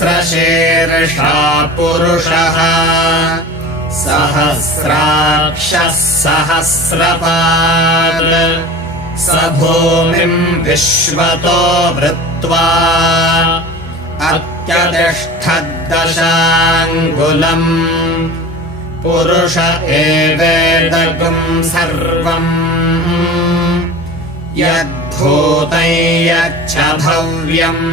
सहस्रशीर्षा पुरुषः सहस्राक्षः सहस्रपात् स भूमिम् विश्वतो वृत्वा अत्यतिष्ठद्दशाङ्गुलम् पुरुष एवेदगम् सर्वम् यद्भूतं यच्च भव्यम्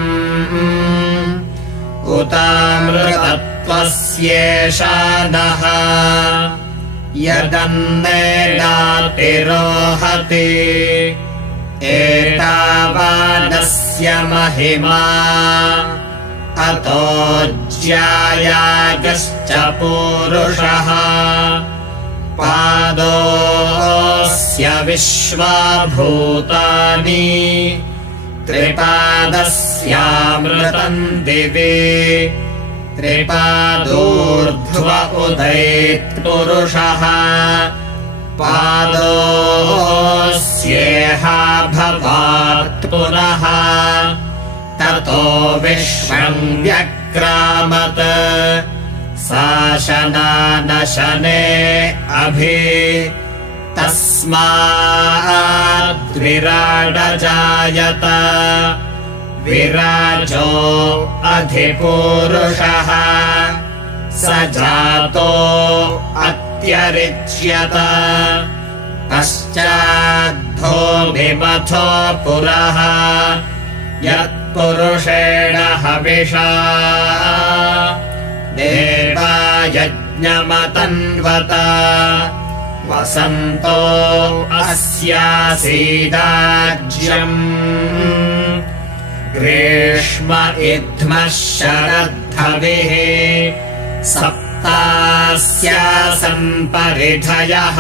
उतामृतत्वस्येषा नः यदन्नेनातिरोहति एतावानस्य महिमा अतो ज्यायागश्च पूरुषः पादोऽस्य विश्वाभूतानि त्रिपादस्यामृतम् दिवि त्रिपादोर्ध्व उदैत्पुरुषः पादोऽस्येह भवात् पुनः ततो विश्वम् व्यक्रामत् शासनानशने अभि तस्माद्विराडजायत विराजो अधिपूरुषः स जातो अत्यरिच्यत पश्चाद्भूमिमथो पुरः यत्पुरुषेण हविषा देवा यज्ञमतन्वत वसन्तो अस्यासीदाज्यम् ग्रीष्म इद्मः शरद्धविः सप्तास्यासन् परिधयः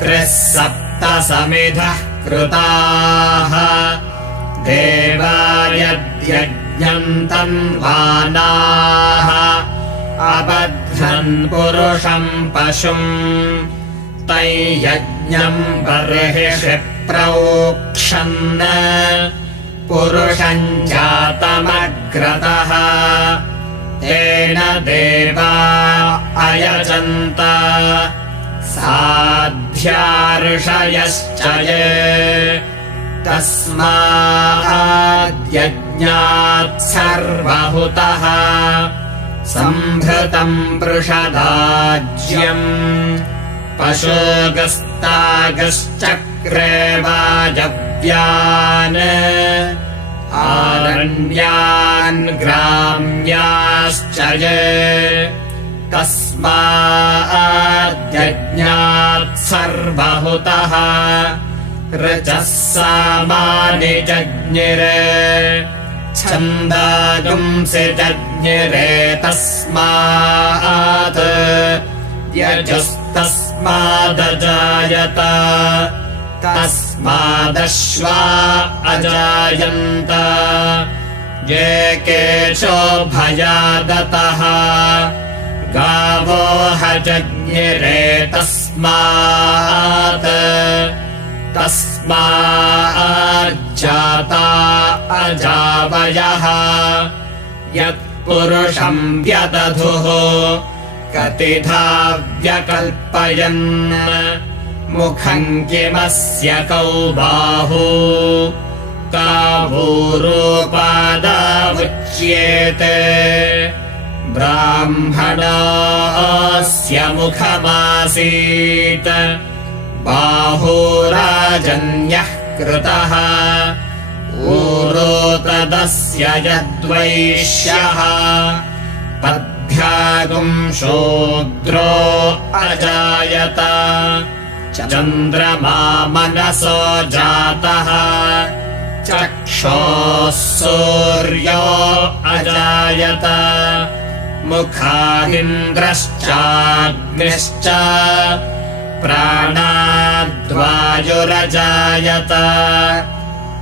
त्रिः सप्त समिधः कृताः देवा यद्यज्ञम् तन्वानाः अबध्नन् पुरुषम् पशुम् तैयज्ञम् बर्हिषि प्रोक्षन् पुरुषम् जातमग्रतः तेन देवा अयजन्त साध्यार्षयश्च ये तस्माद्यज्ञात् सर्वहुतः सम्भृतम् वृषदाज्यम् पशुगस्तागश्चक्रे वाजव्यान् आरण्यान् ग्राम्याश्च ये तस्माद्यज्ञात् सर्वहुतः ऋचः सामानि जज्ञिरे छन्दागुंसि जज्ञिरे तस्मात् यजस्तस्मादजायत तस्मादश्वा अजायन्त ये केशो भयादतः गावो हजज्ञिरे तस्मात् तस्माज्जाता अजावयः यत्पुरुषम् व्यदधुः कतिधा व्यकल्पयन् मुखम् किमस्य कौ बाहू कावूरोपादावुच्येते ब्राह्मणस्य मुखमासीत् बाहुराजन्यः कृतः ऊरो तदस्य यद्वैश्यः पद्भ्यागुम् शूद्रो अजायत चन्द्रमा मनसो जातः चक्षोः सूर्यो अजायत मुखादिन्द्रश्चाग्निश्च प्राणाद्वायुरजायत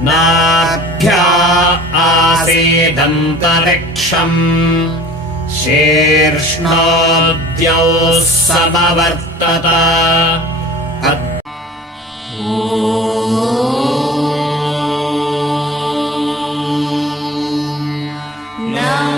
नाभ्या आसीदन्तरिक्षम् शीर्ष्णोऽद्यौ समवर्तत नमो